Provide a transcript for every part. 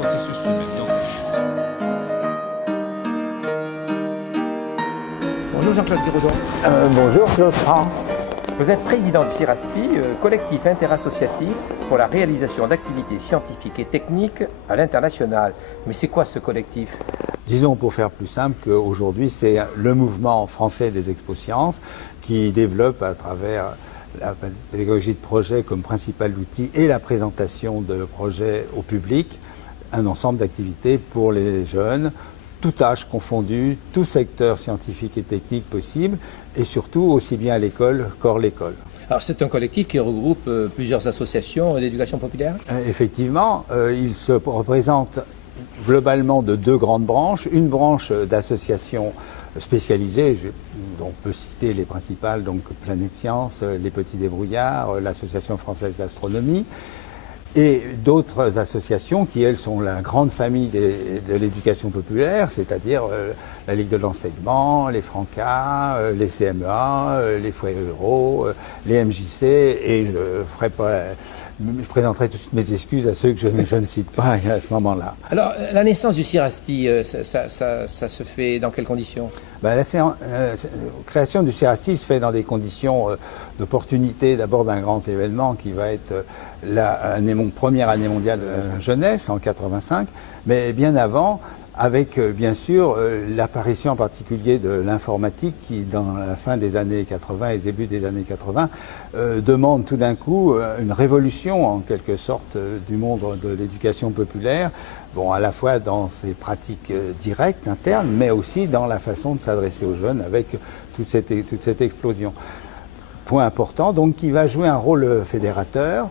processus lui-même. Bonjour Jean-Claude Giraudon. Bonjour Claude Franck. Vous êtes président du CIRASTI, collectif interassociatif pour la réalisation d'activités scientifiques et techniques à l'international. Mais c'est quoi ce collectif? Disons pour faire plus simple qu'aujourd'hui c'est le mouvement français des exposciences qui développe à travers la pédagogie de projet comme principal outil et la présentation de projets au public, un ensemble d'activités pour les jeunes, tout âge confondu, tout secteur scientifique et technique possible, et surtout aussi bien à l'école qu'hors l'école. Alors c'est un collectif qui regroupe plusieurs associations d'éducation populaire? Effectivement, il se représente globalement de deux grandes branches. Une branche d'associations spécialisées, dont on peut citer les principales, donc Planète Science, les Petits Débrouillards, l'Association française d'astronomie, et d'autres associations qui, elles, sont la grande famille de l'éducation populaire, c'est-à-dire la Ligue de l'enseignement, les Francas, les CMEA, les foyers ruraux, les MJC, et je présenterai toutes mes excuses à ceux que je ne cite pas à ce moment-là. Alors, la naissance du CIRASTI, ça se fait dans quelles conditions? La création du CIRASTI se fait dans des conditions d'opportunité, d'abord d'un grand événement qui va être la première année mondiale de jeunesse en 85, mais bien avant, avec bien sûr l'apparition en particulier de l'informatique qui, dans la fin des années 80 et début des années 80, demande tout d'un coup une révolution en quelque sorte du monde de l'éducation populaire, bon, à la fois dans ses pratiques directes, internes, mais aussi dans la façon de s'adresser aux jeunes avec toute cette explosion. Point important, donc, qui va jouer un rôle fédérateur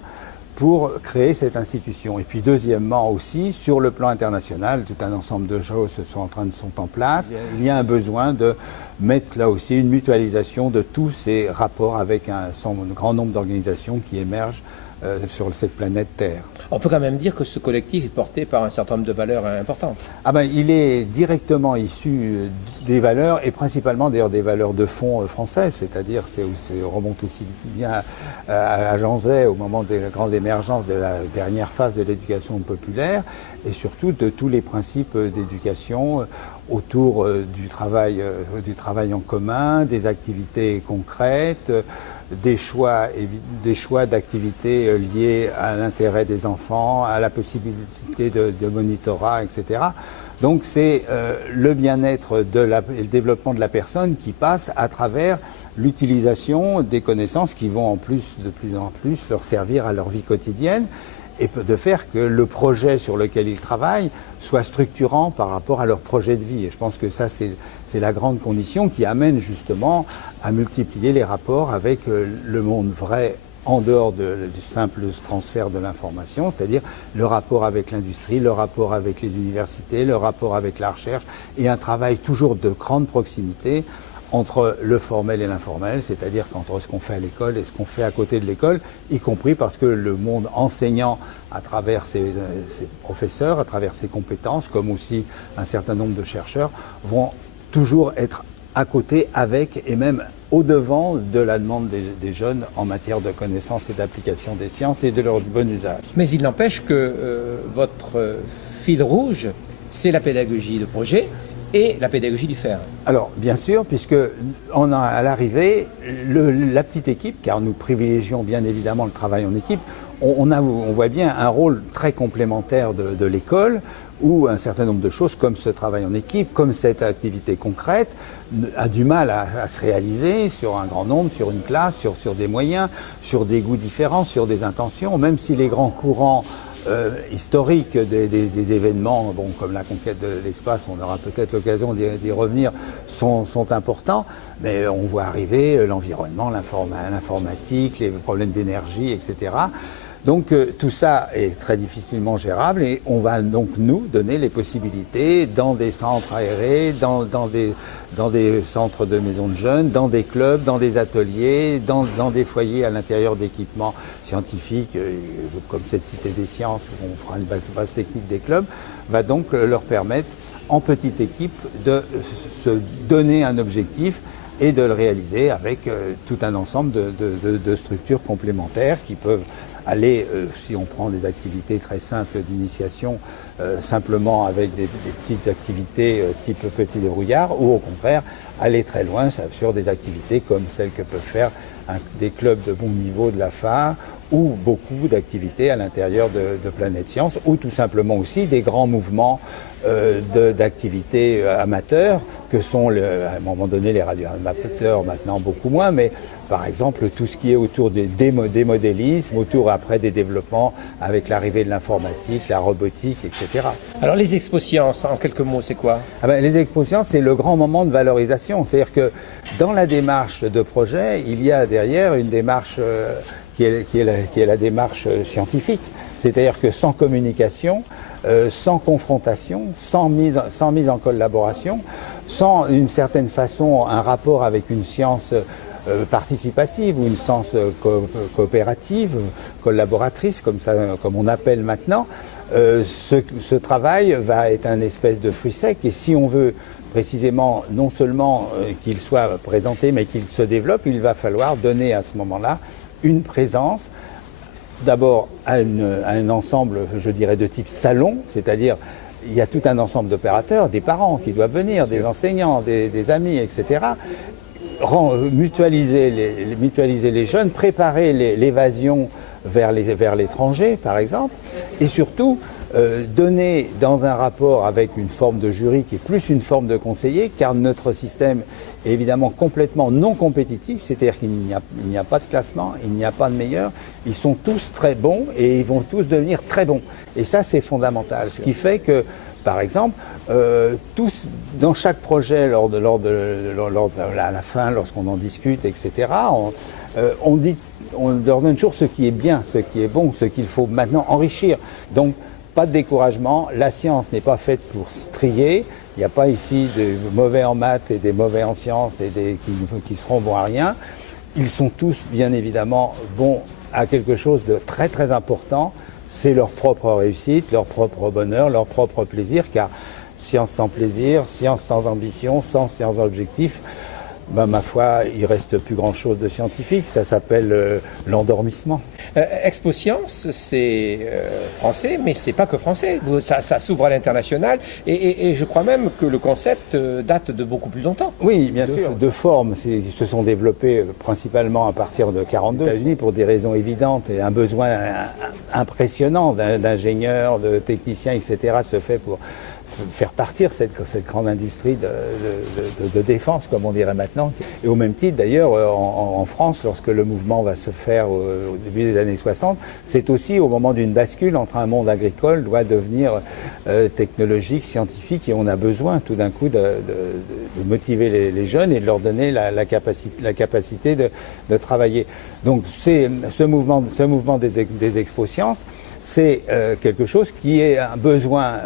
pour créer cette institution. Et puis deuxièmement aussi, sur le plan international, tout un ensemble de choses sont en place. Il y a un besoin de mettre là aussi une mutualisation de tous ces rapports avec un grand nombre d'organisations qui émergent sur cette planète Terre. On peut quand même dire que ce collectif est porté par un certain nombre de valeurs importantes. Il est directement issu des valeurs et principalement d'ailleurs des valeurs de fond françaises, c'est-à-dire remonte aussi bien à Jean Zay au moment de la grande émergence de la dernière phase de l'éducation populaire et surtout de tous les principes d'éducation autour du travail en commun, des activités concrètes, des choix d'activités liées à l'intérêt des enfants, à la possibilité de monitorat, etc. Donc c'est le bien-être et le développement de la personne qui passe à travers l'utilisation des connaissances qui vont en plus de plus en plus leur servir à leur vie quotidienne et de faire que le projet sur lequel ils travaillent soit structurant par rapport à leur projet de vie. Et je pense que ça, c'est la grande condition qui amène justement à multiplier les rapports avec le monde vrai en dehors du simple transfert de l'information, c'est-à-dire le rapport avec l'industrie, le rapport avec les universités, le rapport avec la recherche et un travail toujours de grande proximité entre le formel et l'informel, c'est-à-dire entre ce qu'on fait à l'école et ce qu'on fait à côté de l'école, y compris parce que le monde enseignant, à travers ses professeurs, à travers ses compétences, comme aussi un certain nombre de chercheurs, vont toujours être à côté, avec et même au-devant de la demande des jeunes en matière de connaissance et d'application des sciences et de leur bon usage. Mais il n'empêche que votre fil rouge, c'est la pédagogie de projet et la pédagogie du faire. Alors, bien sûr, puisque on a à l'arrivée la petite équipe, car nous privilégions bien évidemment le travail en équipe, on voit bien un rôle très complémentaire de l'école, où un certain nombre de choses, comme ce travail en équipe, comme cette activité concrète, a du mal à se réaliser sur un grand nombre, sur une classe, sur des moyens, sur des goûts différents, sur des intentions, même si les grands courants historiques des événements, bon, comme la conquête de l'espace, on aura peut-être l'occasion d'y revenir, sont importants, mais on voit arriver l'environnement, l'informatique, les problèmes d'énergie, etc. Donc tout ça est très difficilement gérable et on va donc nous donner les possibilités dans des centres aérés, dans des centres de maisons de jeunes, dans des clubs, dans des ateliers, dans des foyers à l'intérieur d'équipements scientifiques, comme cette Cité des Sciences où on fera une base technique des clubs, va donc leur permettre en petite équipe de se donner un objectif et de le réaliser avec tout un ensemble de structures complémentaires qui peuvent aller, si on prend des activités très simples d'initiation, simplement avec des petites activités type petit débrouillard, ou au contraire aller très loin sur des activités comme celles que peuvent faire des clubs de bon niveau de la FAR, ou beaucoup d'activités à l'intérieur de Planète Science, ou tout simplement aussi des grands mouvements d'activités amateurs que sont à un moment donné les radioamateurs, maintenant beaucoup moins, mais par exemple tout ce qui est autour des modélismes, autour après des développements avec l'arrivée de l'informatique, la robotique, etc. Alors les expo-sciences, en quelques mots, c'est quoi? Les expo-sciences, c'est le grand moment de valorisation. C'est-à-dire que dans la démarche de projet, il y a derrière une démarche qui est la démarche scientifique. C'est-à-dire que sans communication, sans confrontation, sans mise en collaboration, sans d'une certaine façon un rapport avec une science participative ou une science coopérative, collaboratrice, comme on appelle maintenant, ce travail va être un espèce de fruit sec. Et si on veut précisément non seulement qu'il soit présenté, mais qu'il se développe, il va falloir donner à ce moment-là une présence d'abord à un ensemble, je dirais, de type salon, c'est-à-dire il y a tout un ensemble d'opérateurs, des parents qui doivent venir, des enseignants, des amis, etc. Mutualiser les jeunes, préparer l'évasion vers l'étranger, par exemple, et surtout donner dans un rapport avec une forme de jury qui est plus une forme de conseiller, car notre système est évidemment complètement non compétitif, c'est-à-dire qu'il n'y a pas de classement, il n'y a pas de meilleurs, ils sont tous très bons et ils vont tous devenir très bons. Et ça, c'est fondamental, ce qui fait que par exemple, tous, dans chaque projet, lors de la fin, lorsqu'on en discute, etc., on leur donne toujours ce qui est bien, ce qui est bon, ce qu'il faut maintenant enrichir. Donc, pas de découragement. La science n'est pas faite pour se trier. Il n'y a pas ici des mauvais en maths et des mauvais en sciences et qui seront bons à rien. Ils sont tous, bien évidemment, bons à quelque chose de très, très important. C'est leur propre réussite, leur propre bonheur, leur propre plaisir, car science sans plaisir, science sans ambition, sans objectif, ma foi, il reste plus grand-chose de scientifique. Ça s'appelle l'endormissement. Expo Science, c'est français, mais c'est pas que français. Ça s'ouvre à l'international, et je crois même que le concept date de beaucoup plus longtemps. Oui, bien sûr. De formes, ils se sont développés principalement à partir de 1942 aux États-Unis pour des raisons évidentes et un besoin impressionnant d'ingénieurs, de techniciens, etc. se fait pour faire partir cette grande industrie de défense, comme on dirait maintenant. Et au même titre, d'ailleurs, en France, lorsque le mouvement va se faire au début des années 60, c'est aussi au moment d'une bascule entre un monde agricole doit devenir technologique, scientifique, et on a besoin tout d'un coup de motiver les jeunes et de leur donner la capacité de travailler. Donc ce mouvement des expo-sciences, c'est quelque chose qui est un besoin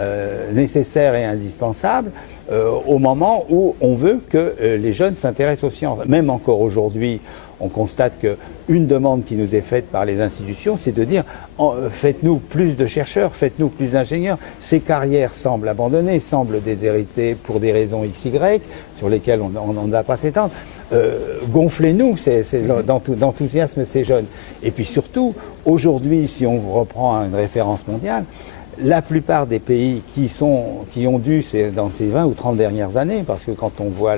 nécessaire et indispensable au moment où on veut que les jeunes s'intéressent aux sciences. Même encore aujourd'hui, on constate qu'une demande qui nous est faite par les institutions, c'est de dire faites-nous plus de chercheurs, faites-nous plus d'ingénieurs. Ces carrières semblent abandonnées, semblent déshéritées pour des raisons XY, sur lesquelles on ne va pas s'étendre. Gonflez-nous d'enthousiasme ces jeunes. Et puis surtout, aujourd'hui, si on reprend une référence mondiale, la plupart des pays qui ont dû dans ces 20 ou 30 dernières années, parce que quand on voit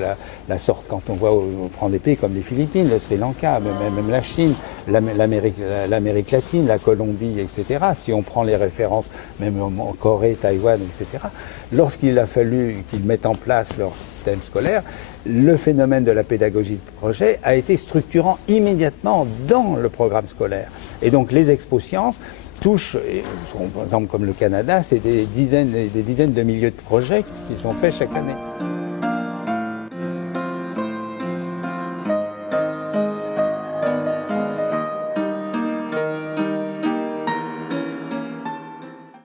on prend des pays comme les Philippines, le Sri Lanka, même la Chine, l'Amérique latine, la Colombie, etc., si on prend les références, même en Corée, Taïwan, etc., lorsqu'il a fallu qu'ils mettent en place leur système scolaire, le phénomène de la pédagogie de projet a été structurant immédiatement dans le programme scolaire. Et donc les expo-sciences touchent, par exemple comme le Canada, c'est des dizaines de milliers de projets qui sont faits chaque année.